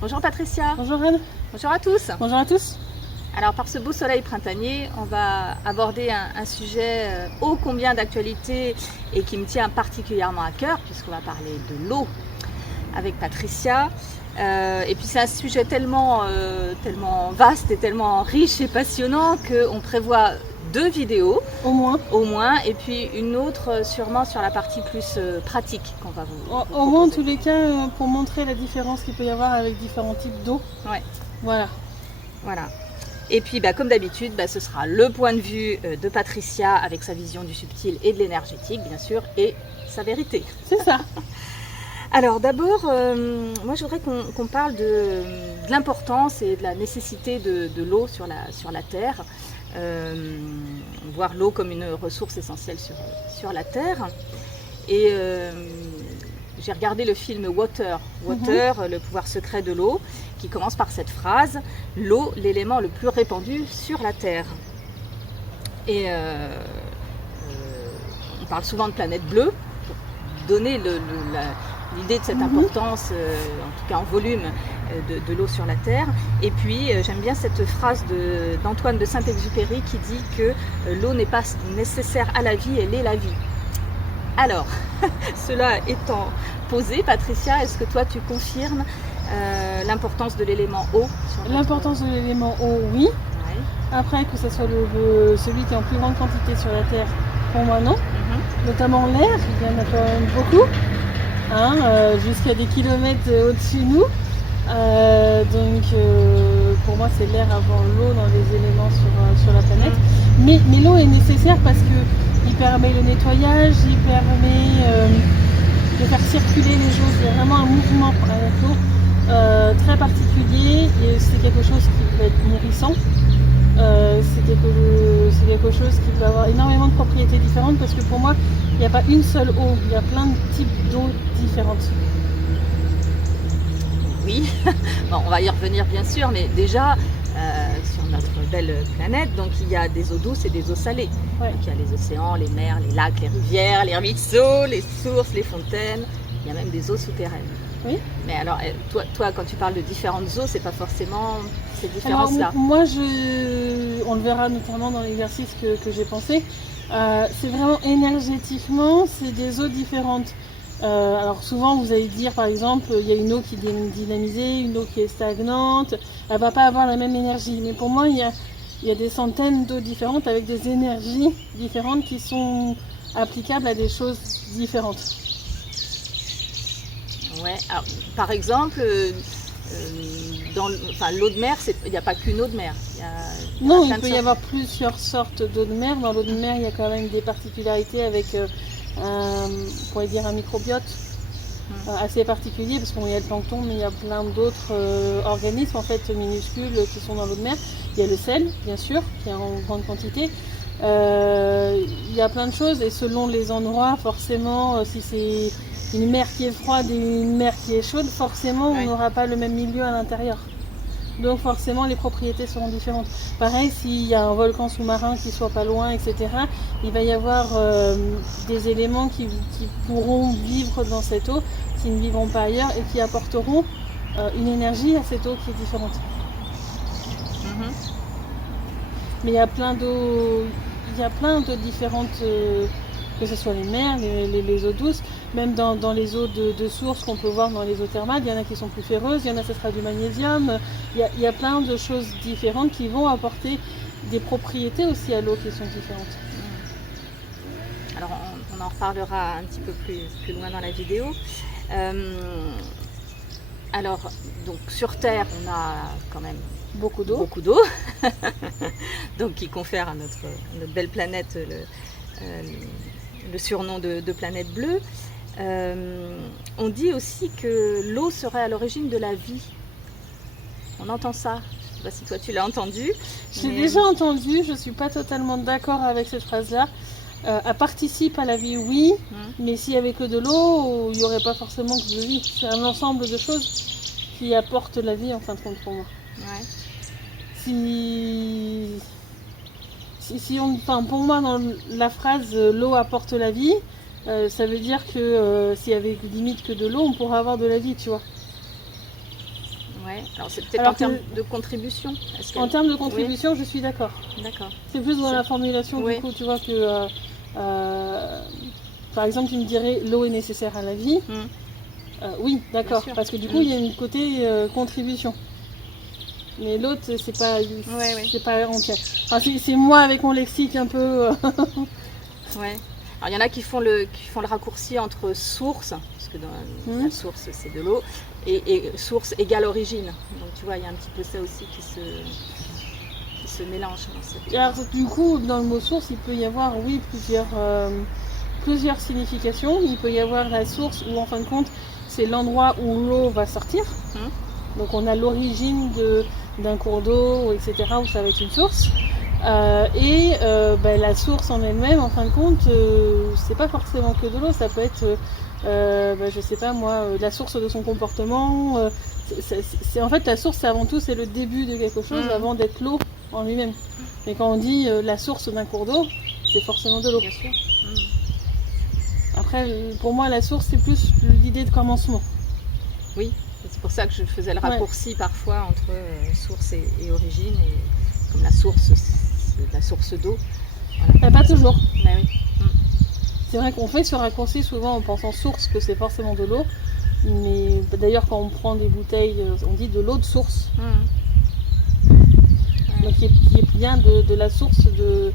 Bonjour Patricia. Bonjour Anne. Bonjour à tous. Bonjour à tous. Alors par ce beau soleil printanier, on va aborder un sujet ô combien d'actualité et qui me tient particulièrement à cœur puisqu'on va parler de l'eau avec Patricia. Et puis c'est un sujet tellement vaste et tellement riche et passionnant qu'on prévoit 2 vidéos Au moins, et puis une autre sûrement sur la partie plus pratique qu'on va vous au moins en tous les cas pour montrer la différence qu'il peut y avoir avec différents types d'eau. Ouais. Voilà. Et puis comme d'habitude, ce sera le point de vue de Patricia avec sa vision du subtil et de l'énergétique bien sûr et sa vérité. C'est ça. Alors d'abord, moi je voudrais qu'on parle de l'importance et de la nécessité de l'eau sur la Terre, voir l'eau comme une ressource essentielle sur la Terre. Et j'ai regardé le film Water, le pouvoir secret de l'eau, qui commence par cette phrase « L'eau, l'élément le plus répandu sur la Terre ». Et on parle souvent de planète bleue, pour donner l'idée de cette importance, en tout cas en volume, de l'eau sur la Terre. Et puis j'aime bien cette phrase d'Antoine de Saint-Exupéry qui dit que l'eau n'est pas nécessaire à la vie, elle est la vie. Alors, cela étant posé, Patricia, est-ce que toi tu confirmes l'importance de l'élément eau? L'importance de l'élément eau, oui. Ouais. Après, que ce soit celui qui est en plus grande quantité sur la Terre, pour moi non. Notamment l'air, il y en a quand même beaucoup, jusqu'à des kilomètres au-dessus de nous. Donc pour moi c'est l'air avant l'eau dans les éléments sur la planète. Mais l'eau est nécessaire parce qu'il permet le nettoyage, il permet de faire circuler les choses. Il y a vraiment un mouvement avec l'eau très particulier et c'est quelque chose qui peut être nourrissant. C'est quelque chose qui peut avoir énormément de propriétés différentes parce que pour moi il n'y a pas une seule eau, il y a plein de types d'eau différentes. Oui, bon, on va y revenir bien sûr, mais déjà sur notre belle planète, donc il y a des eaux douces et des eaux salées. Ouais. Donc, il y a les océans, les mers, les lacs, les rivières, les ruisseaux, les sources, les fontaines, il y a même des eaux souterraines. Oui. Mais alors, toi quand tu parles de différentes eaux, c'est pas forcément ces différences-là. Moi, on le verra notamment dans l'exercice que j'ai pensé, c'est vraiment énergétiquement, c'est des eaux différentes. Alors souvent vous allez dire par exemple il y a une eau qui est dynamisée, une eau qui est stagnante, elle ne va pas avoir la même énergie. Mais pour moi il y a des centaines d'eaux différentes avec des énergies différentes qui sont applicables à des choses différentes. Ouais, alors, par exemple, l'eau de mer, il n'y a pas qu'une eau de mer. Non, il peut y avoir plusieurs sortes d'eau de mer. Dans l'eau de mer il y a quand même des particularités avec on pourrait dire un microbiote assez particulier parce qu'il y a le plancton mais il y a plein d'autres organismes en fait minuscules qui sont dans l'eau de mer. Il y a le sel bien sûr qui est en grande quantité. Il y a plein de choses et selon les endroits forcément si c'est une mer qui est froide et une mer qui est chaude forcément on n'aura pas le même milieu à l'intérieur. Donc forcément les propriétés seront différentes. Pareil, s'il y a un volcan sous-marin qui soit pas loin, etc., il va y avoir des éléments qui pourront vivre dans cette eau, qui ne vivront pas ailleurs et qui apporteront une énergie à cette eau qui est différente. Mais il y a plein d'eau différentes, que ce soit les mers, les eaux douces, même dans les eaux de source qu'on peut voir dans les eaux thermales, il y en a qui sont plus ferreuses, il y en a ce sera du magnésium, il y a plein de choses différentes qui vont apporter des propriétés aussi à l'eau qui sont différentes. Alors on en reparlera un petit peu plus loin dans la vidéo. Alors donc sur Terre on a quand même beaucoup d'eau, donc qui confère à notre belle planète le surnom de planète bleue. On dit aussi que l'eau serait à l'origine de la vie. On entend ça. Je ne sais pas si toi tu l'as entendu. J'ai déjà entendu, je ne suis pas totalement d'accord avec cette phrase-là. Elle participe à la vie, oui, mais s'il n'y avait que de l'eau, il n'y aurait pas forcément que de vie. C'est un ensemble de choses qui apportent la vie en fin de compte pour moi. Ouais. Pour moi, dans la phrase l'eau apporte la vie, ça veut dire que s'il y avait limite que de l'eau, on pourrait avoir de la vie, tu vois. Ouais. Alors c'est peut-être en termes de contribution. En termes de contribution, je suis d'accord. D'accord. C'est plus dans la formulation, du coup, tu vois que, par exemple, tu me dirais l'eau est nécessaire à la vie. Oui, d'accord, parce que du coup, il y a une côté contribution. Mais l'autre, c'est pas entier. Enfin, c'est moi avec mon lexique un peu. Ouais. Alors il y en a qui font le raccourci entre source, parce que la source c'est de l'eau, et source égale origine. Donc tu vois, il y a un petit peu ça aussi qui se mélange dans cette... Alors du coup, dans le mot source, il peut y avoir, oui, plusieurs significations. Il peut y avoir la source où en fin de compte, c'est l'endroit où l'eau va sortir. Donc on a l'origine d'un cours d'eau, etc., où ça va être une source. La source en elle-même, en fin de compte, c'est pas forcément que de l'eau, ça peut être, je sais pas moi, la source de son comportement. En fait, la source, avant tout, c'est le début de quelque chose avant d'être l'eau en lui-même. Mais quand on dit la source d'un cours d'eau, c'est forcément de l'eau. Bien sûr. Après, pour moi, la source, c'est plus l'idée de commencement. Oui, c'est pour ça que je faisais le raccourci parfois entre source et origine. Et comme la source, c'est la source d'eau. Voilà. Pas toujours. Bah, oui. C'est vrai qu'on fait ce raccourci souvent en pensant source que c'est forcément de l'eau. Mais d'ailleurs, quand on prend des bouteilles, on dit de l'eau de source. Donc qui est bien de la source de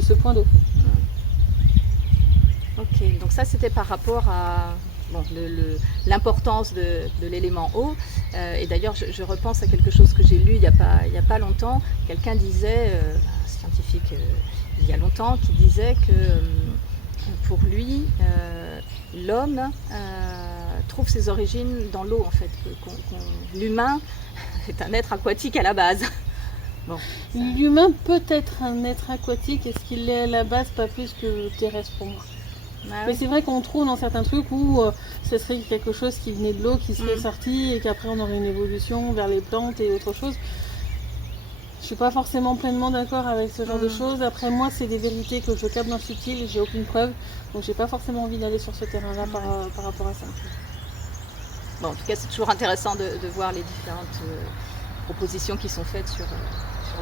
ce point d'eau. Ok, donc ça c'était par rapport à l'importance de l'élément eau. Et d'ailleurs, je repense à quelque chose que j'ai lu il y a pas longtemps. Quelqu'un disait, un scientifique il y a longtemps, qui disait que pour lui, l'homme trouve ses origines dans l'eau en fait. L'humain est un être aquatique à la base. Bon, l'humain peut être un être aquatique, est-ce qu'il est à la base pas plus que terrestre pour moi? Mais c'est vrai qu'on trouve dans certains trucs où ce serait quelque chose qui venait de l'eau, qui serait sorti et qu'après on aurait une évolution vers les plantes et autre chose. Je suis pas forcément pleinement d'accord avec ce genre de choses. Après moi, c'est des vérités que je capte dans le subtil et j'ai aucune preuve. Donc j'ai pas forcément envie d'aller sur ce terrain-là par rapport à ça. Bon, en tout cas, c'est toujours intéressant de voir les différentes propositions qui sont faites sur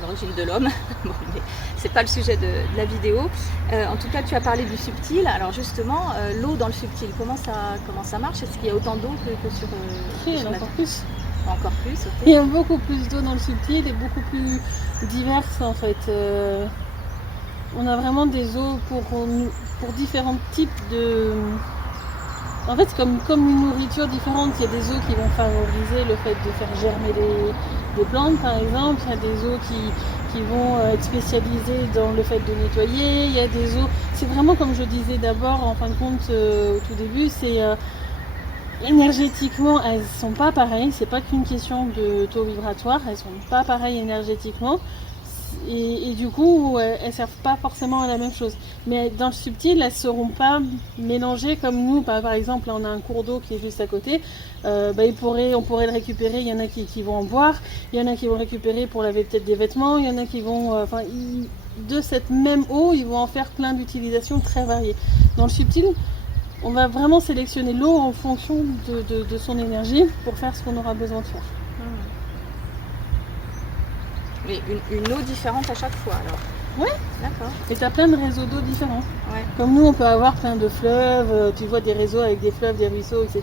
l'origine de l'homme. Bon, mais c'est pas le sujet de la vidéo. En tout cas, tu as parlé du subtil. Alors justement, l'eau dans le subtil, comment ça marche? Est-ce qu'il y a autant d'eau que sur il y en a encore plus. Encore plus, ok. Il y a beaucoup plus d'eau dans le subtil et beaucoup plus diverses en fait. On a vraiment des eaux pour différents types de... En fait, c'est comme une nourriture différente. Il y a des eaux qui vont favoriser le fait de faire germer des plantes, par exemple. Il y a des eaux qui vont être spécialisées dans le fait de nettoyer. Il y a des eaux... C'est vraiment comme je disais d'abord, en fin de compte, au tout début, c'est... énergétiquement, elles sont pas pareilles. C'est pas qu'une question de taux vibratoire. Elles sont pas pareilles énergétiquement. Et du coup, elles servent pas forcément à la même chose. Mais dans le subtil, elles seront pas mélangées comme nous. Par exemple, là, on a un cours d'eau qui est juste à côté. On pourrait le récupérer. Il y en a qui vont en boire. Il y en a qui vont récupérer pour laver peut-être des vêtements. Il y en a qui vont... de cette même eau, ils vont en faire plein d'utilisations très variées. Dans le subtil, on va vraiment sélectionner l'eau en fonction de son énergie pour faire ce qu'on aura besoin de faire. Mais une eau différente à chaque fois alors? Ouais. D'accord. Et tu as plein de réseaux d'eau différents. Ouais. Comme nous, on peut avoir plein de fleuves, tu vois des réseaux avec des fleuves, des ruisseaux, etc.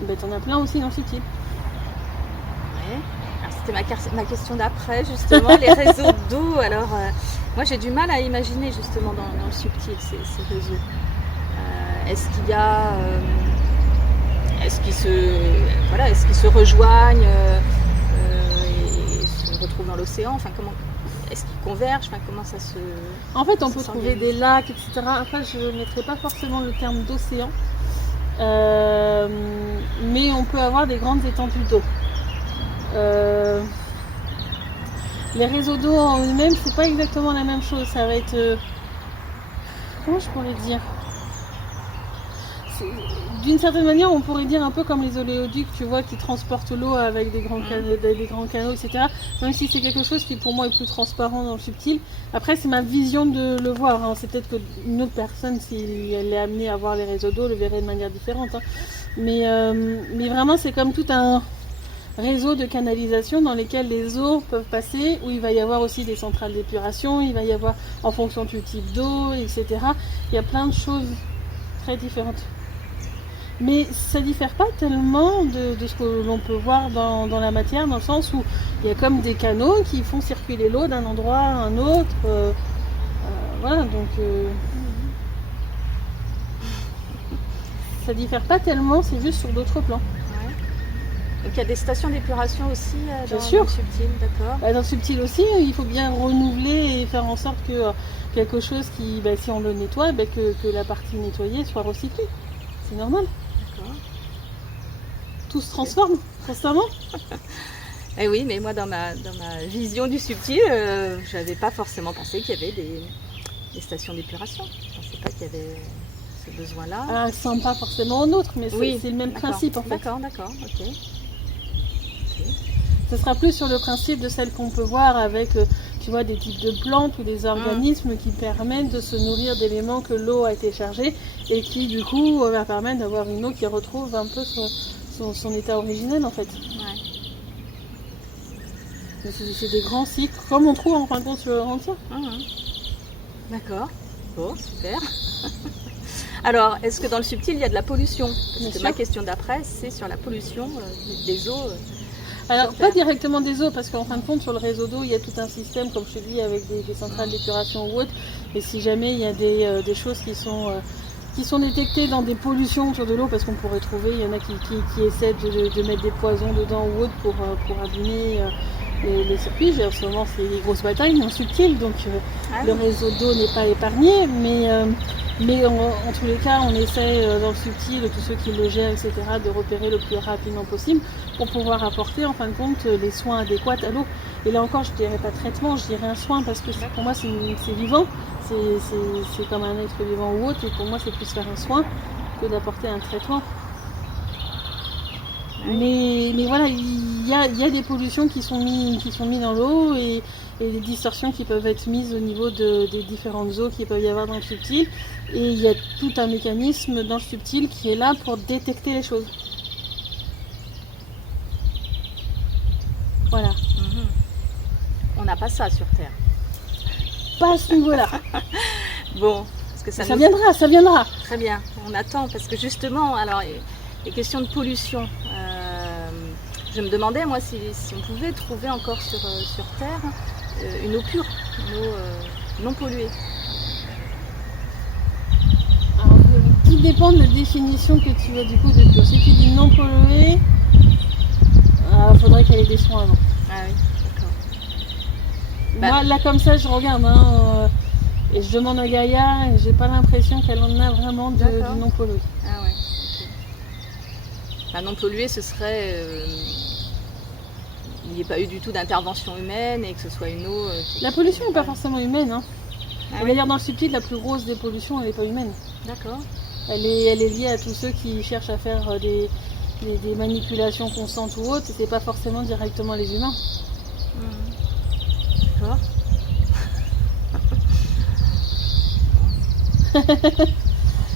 Et ben, tu en as plein aussi dans le subtil. Ouais. Alors, c'était ma question d'après, justement, les réseaux d'eau. Alors, moi, j'ai du mal à imaginer, justement, dans le subtil, ces réseaux. Est-ce qu'il y a... est-ce qu'ils se rejoignent retrouvent dans l'océan, enfin comment est-ce qu'ils convergent, enfin comment ça se... En fait, on peut trouver des lacs, etc. Après, je ne mettrai pas forcément le terme d'océan, mais on peut avoir des grandes étendues d'eau. Les réseaux d'eau en eux-mêmes, c'est pas exactement la même chose. Ça va être... comment je pourrais dire? D'une certaine manière, on pourrait dire un peu comme les oléoducs, tu vois, qui transportent l'eau avec des grands canaux, etc. Même si c'est quelque chose qui, pour moi, est plus transparent dans le subtil. Après, c'est ma vision de le voir. Hein. C'est peut-être qu'une autre personne, si elle est amenée à voir les réseaux d'eau, le verrait de manière différente. Hein. Mais vraiment, c'est comme tout un réseaux de canalisation dans lesquels les eaux peuvent passer, où il va y avoir aussi des centrales d'épuration, il va y avoir, en fonction du type d'eau, etc. Il y a plein de choses très différentes. Mais ça ne diffère pas tellement de ce que l'on peut voir dans la matière, dans le sens où il y a comme des canaux qui font circuler l'eau d'un endroit à un autre. Voilà, donc ça diffère pas tellement, c'est juste sur d'autres plans. Ouais. Donc il y a des stations d'épuration aussi dans le subtil, d'accord. Dans le subtil aussi, il faut bien renouveler et faire en sorte que quelque chose qui, si on le nettoie, que la partie nettoyée soit recyclée. C'est normal. D'accord. Tout se transforme constamment. Eh oui, mais moi dans ma vision du subtil, j'avais pas forcément pensé qu'il y avait des stations d'épuration. Je pensais pas qu'il y avait ce besoin-là. Ah, elles ne sont pas forcément aux nôtres, mais c'est le même principe en fait. D'accord, ok. Ce sera plus sur le principe de celles qu'on peut voir avec, tu vois, des types de plantes ou des organismes qui permettent de se nourrir d'éléments que l'eau a été chargée et qui du coup va permettre d'avoir une eau qui retrouve un peu son état originel en fait. Ouais. C'est des grands cycles, comme on trouve en fin de compte sur le rentier. D'accord, bon, super. Alors, est-ce que dans le subtil, il y a de la pollution? Parce que ma question d'après, c'est sur la pollution des eaux. Alors, pas directement des eaux, parce qu'en fin de compte, sur le réseau d'eau, il y a tout un système, comme je te dis, avec des centrales d'épuration ou autres. Et si jamais il y a des choses qui sont détectées dans des pollutions autour de l'eau, parce qu'on pourrait trouver, il y en a qui essaient de mettre des poisons dedans ou autres pour abîmer les circuits. En ce moment, c'est des grosses batailles, mais en subtil, donc le réseau d'eau n'est pas épargné, mais en tous les cas, on essaie dans le subtil, tous ceux qui le gèrent, etc., de repérer le plus rapidement possible pour pouvoir apporter en fin de compte les soins adéquats à l'eau. Et là encore, je ne dirais pas traitement, je dirais un soin parce que pour moi c'est vivant, c'est comme un être vivant ou autre, et pour moi c'est plus faire un soin que d'apporter un traitement. Mais voilà, il y a des pollutions qui sont mises dans l'eau et des distorsions qui peuvent être mises au niveau des différentes eaux qu'il peut y avoir dans le subtil. Et il y a tout un mécanisme dans le subtil qui est là pour détecter les choses. Voilà. On n'a pas ça sur Terre. Pas à ce niveau-là. Bon, parce que ça viendra. Très bien, on attend parce que justement, alors les questions de pollution. Je me demandais, moi, si on pouvait trouver encore sur Terre une eau pure, une eau non polluée. Alors, tout dépend de la définition que tu as du coup de pure. Si tu dis non polluée, il faudrait qu'elle ait des soins avant. Ah oui, d'accord. Moi, là, comme ça, je regarde, et je demande à Gaïa, et j'ai pas l'impression qu'elle en a vraiment du non pollué. Ah ouais. Non pollué, ce serait il n'y ait pas eu du tout d'intervention humaine et que ce soit une eau... La pollution n'est pas forcément humaine. D'ailleurs, dans le subtil, la plus grosse des pollutions, elle n'est pas humaine. D'accord. Elle est liée à tous ceux qui cherchent à faire des manipulations constantes ou autres, et c'est pas forcément directement les humains. D'accord.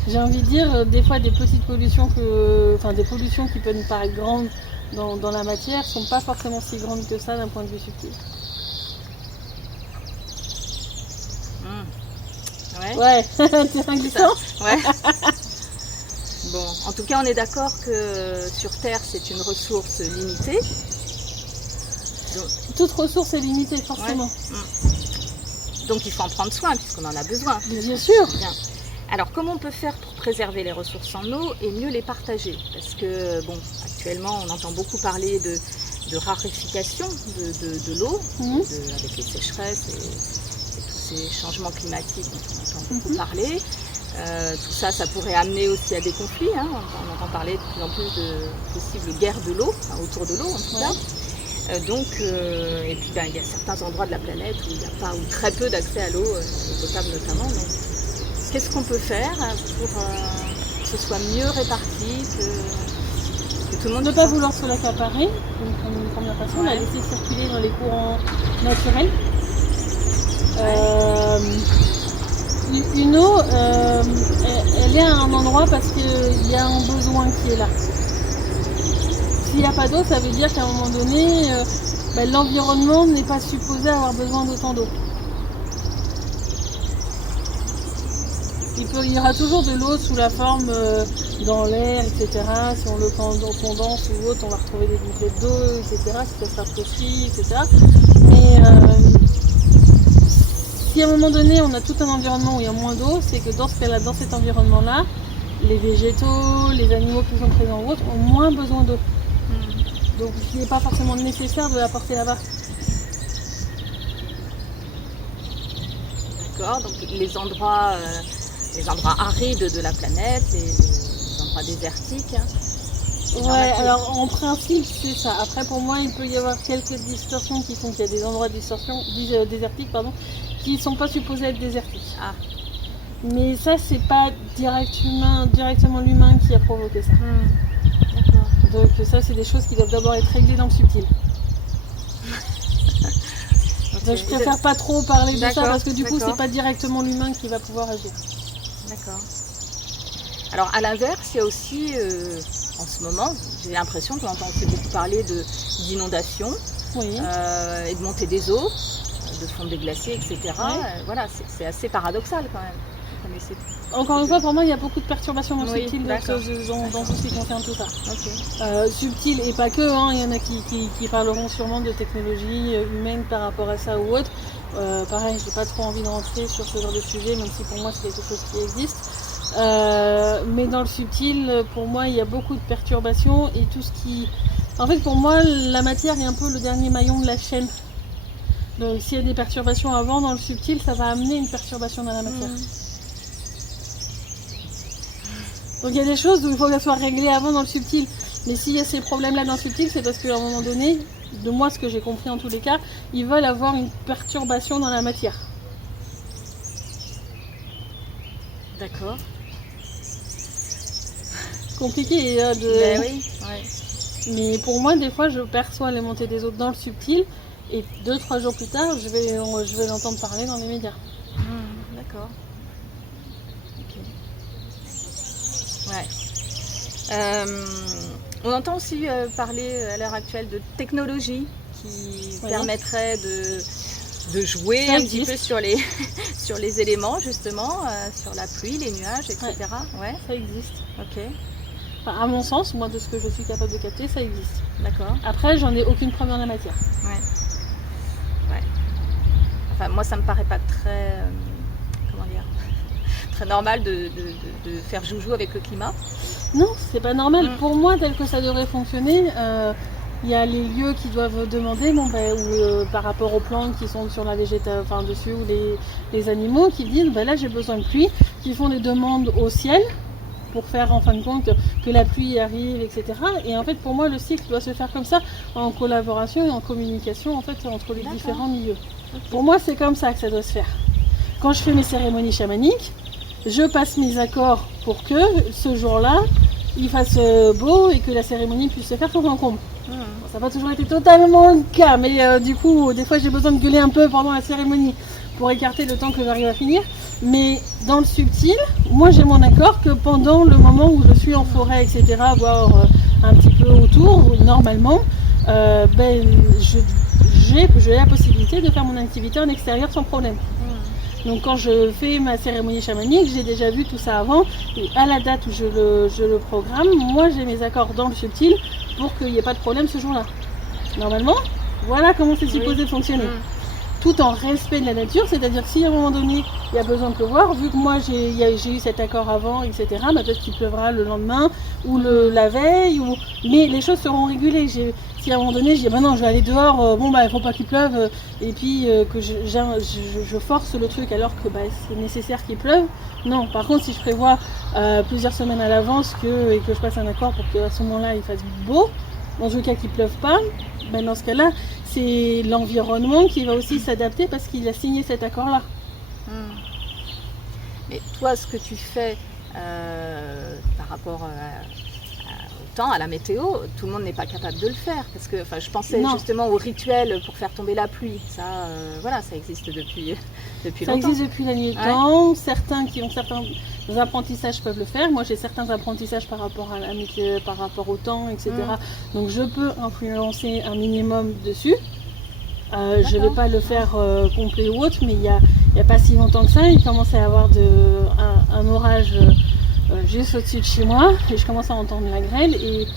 J'ai envie de dire, des fois, des petites pollutions des pollutions qui peuvent nous paraître grandes dans la matière sont pas forcément si grandes que ça d'un point de vue subtil. Ouais, terrain glissant. Ouais. Bon, en tout cas, on est d'accord que sur Terre, c'est une ressource limitée. Toute ressource est limitée, forcément. Ouais. Donc il faut en prendre soin puisqu'on en a besoin. Bien sûr. Bien. Alors, comment on peut faire pour préserver les ressources en eau et mieux les partager? Parce que, actuellement, on entend beaucoup parler de raréfaction de l'eau, avec les sécheresses et tous ces changements climatiques dont on entend beaucoup parler. Tout ça pourrait amener aussi à des conflits. On entend parler de plus en plus de possibles guerres de l'eau, autour de l'eau en tout cas. Et puis il y a certains endroits de la planète où il n'y a pas ou très peu d'accès à l'eau potable notamment. Donc, qu'est-ce qu'on peut faire pour que ce soit mieux réparti, que tout le monde... Ne pas vouloir se l'accaparer, une première façon, la laisser circuler dans les courants naturels. Une eau, elle est à un endroit parce qu'il y a un besoin qui est là. s'il n'y a pas d'eau, ça veut dire qu'à un moment donné, l'environnement n'est pas supposé avoir besoin d'autant d'eau. Il y aura toujours de l'eau sous la forme dans l'air, etc. Si on le condense ou autre, on va retrouver des gouttelettes d'eau, etc. Si ça se rafraîchit, etc. Mais si à un moment donné on a tout un environnement où il y a moins d'eau, c'est que dans ce cas-là, dans cet environnement-là, les végétaux, les animaux qui sont présents ou autres ont moins besoin d'eau. Donc il n'est pas forcément nécessaire de l'apporter là-bas. D'accord, donc les endroits arides de la planète, les endroits désertiques. Ouais, alors en principe c'est ça. Après pour moi il peut y avoir quelques distorsions qui font qu'il y a des endroits désertiques qui ne sont pas supposés être désertiques. Ah. Mais ça c'est pas directement l'humain qui a provoqué ça. D'accord. Donc ça c'est des choses qui doivent d'abord être réglées dans le subtil. Okay. Donc je préfère pas trop parler de ça parce que du coup c'est pas directement l'humain qui va pouvoir agir. D'accord. Alors à l'inverse, il y a aussi, en ce moment, j'ai l'impression qu'on entend beaucoup parler d'inondations et de montée des eaux, de fonte des glaciers, etc. Voilà, c'est assez paradoxal quand même. Encore une fois, pour moi, il y a beaucoup de perturbations dans le subtil dans tout ce qui concerne tout ça. Okay. Subtil et pas que, il y en a qui parleront sûrement de technologie humaine par rapport à ça ou autre. Pareil, j'ai pas trop envie de rentrer sur ce genre de sujet, même si pour moi c'est quelque chose qui existe. Mais dans le subtil, pour moi, il y a beaucoup de perturbations et tout ce qui... En fait, pour moi, la matière est un peu le dernier maillon de la chaîne. Donc, s'il y a des perturbations avant dans le subtil, ça va amener une perturbation dans la matière. Donc, il y a des choses où il faut qu'elles soient réglées avant dans le subtil. Mais s'il y a ces problèmes-là dans le subtil, c'est parce qu'à un moment donné, de moi, ce que j'ai compris en tous les cas, ils veulent avoir une perturbation dans la matière. D'accord. Compliqué Ben oui, ouais. Mais pour moi, des fois, je perçois les montées des eaux dans le subtil et 2-3 jours plus tard, je vais l'entendre parler dans les médias. D'accord. Ok. Ouais. On entend aussi parler à l'heure actuelle de technologie qui permettrait de jouer un petit peu sur les éléments, justement, sur la pluie, les nuages, etc. Ouais. Ça existe. Ok. Enfin, à mon sens, moi, de ce que je suis capable de capter, ça existe. D'accord. Après, j'en ai aucune preuve dans la matière. Ouais. Enfin, moi, ça me paraît pas très... très normal de faire joujou avec le climat. Non, c'est pas normal. Pour moi, tel que ça devrait fonctionner, il y a les lieux qui doivent demander, par rapport aux plantes qui sont sur la végétation, dessus, ou les animaux qui disent, là j'ai besoin de pluie, qui font des demandes au ciel pour faire en fin de compte que la pluie arrive, etc. Et en fait, pour moi, le cycle doit se faire comme ça, en collaboration et en communication en fait entre les différents milieux. Okay. Pour moi, c'est comme ça que ça doit se faire. Quand je fais mes cérémonies chamaniques, je passe mes accords pour que ce jour-là, il fasse beau et que la cérémonie puisse se faire sans encombre. Bon, ça n'a pas toujours été totalement le cas, mais du coup, des fois, j'ai besoin de gueuler un peu pendant la cérémonie pour écarter le temps que j'arrive à finir. Mais dans le subtil, moi, j'ai mon accord que pendant le moment où je suis en forêt, etc., voire un petit peu autour, normalement, j'ai la possibilité de faire mon activité en extérieur sans problème. Donc quand je fais ma cérémonie chamanique, j'ai déjà vu tout ça avant, et à la date où je le programme, moi j'ai mes accords dans le subtil pour qu'il n'y ait pas de problème ce jour-là. Normalement, voilà comment c'est supposé fonctionner. Tout en respect de la nature, c'est-à-dire que si à un moment donné il y a besoin de pleuvoir, vu que moi j'ai eu cet accord avant, etc., peut-être qu'il pleuvra le lendemain ou la veille, mais les choses seront régulées. Si à un moment donné je dis non, je vais aller dehors, il faut pas qu'il pleuve, et puis que je force le truc alors que c'est nécessaire qu'il pleuve. Non, par contre si je prévois plusieurs semaines à l'avance et que je passe un accord pour qu'à ce moment-là il fasse beau, dans le cas qu'il pleuve pas, dans ce cas-là, c'est l'environnement qui va aussi s'adapter parce qu'il a signé cet accord-là. Mais toi, ce que tu fais par rapport au autant, à la météo, tout le monde n'est pas capable de le faire. Parce que je pensais Non. justement au rituel pour faire tomber la pluie. Ça, voilà, ça existe depuis Ça longtemps. existe depuis la nuit des temps. Certains qui ont certains apprentissages peuvent le faire. Moi, j'ai certains apprentissages par rapport à la météo, par rapport au temps, etc. Donc, je peux influencer un minimum dessus. Je ne vais pas le faire complet ou autre, mais il y a pas si longtemps que ça, il commençait à y avoir un orage juste au-dessus de chez moi, et je commence à entendre la grêle, et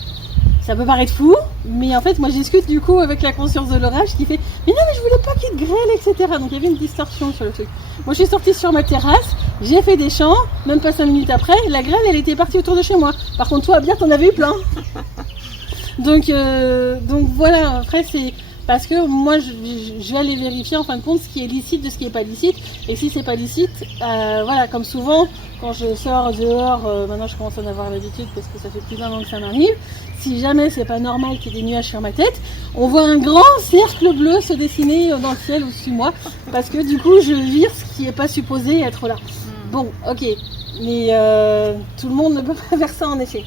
ça peut paraître fou, mais en fait, moi, je discute du coup avec la conscience de l'orage qui fait « Mais non, mais je voulais pas qu'il y ait de grêle, etc. » Donc, il y avait une distorsion sur le truc. Moi, je suis sortie sur ma terrasse, j'ai fait des champs, même pas 5 minutes après, la grêle, elle était partie autour de chez moi. Par contre, toi, bien, t'en avais eu plein. Donc voilà, après, c'est... Parce que moi, je vais aller vérifier en fin de compte ce qui est licite de ce qui n'est pas licite. Et si c'est pas licite, voilà, comme souvent, quand je sors dehors, maintenant je commence à en avoir l'habitude parce que ça fait plus d'1 an que ça m'arrive. Si jamais c'est pas normal qu'il y ait des nuages sur ma tête, on voit un grand cercle bleu se dessiner dans le ciel au-dessus de moi. Parce que du coup, je vire ce qui n'est pas supposé être là. Bon, ok. Mais tout le monde ne peut pas faire ça en effet.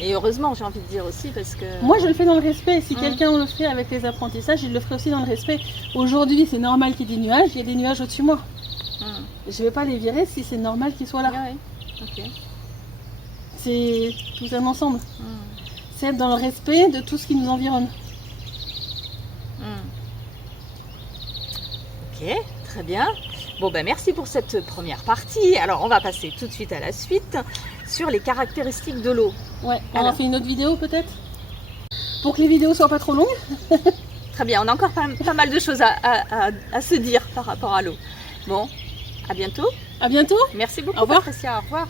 Et heureusement, j'ai envie de dire aussi, parce que... Moi, je le fais dans le respect. Si quelqu'un le fait avec les apprentissages, il le ferait aussi dans le respect. Aujourd'hui, c'est normal qu'il y ait des nuages. Il y a des nuages au-dessus de moi. Je ne vais pas les virer si c'est normal qu'ils soient là. Okay. C'est tout un ensemble. C'est être dans le respect de tout ce qui nous environne. Ok, très bien. Bon, ben merci pour cette première partie. Alors, on va passer tout de suite à la suite sur les caractéristiques de l'eau. Ouais, on en fait une autre vidéo peut-être pour que les vidéos soient pas trop longues. Très bien, on a encore pas mal de choses à se dire par rapport à l'eau. Bon, à bientôt. À bientôt. Merci beaucoup, Au revoir. Patricia. Au revoir.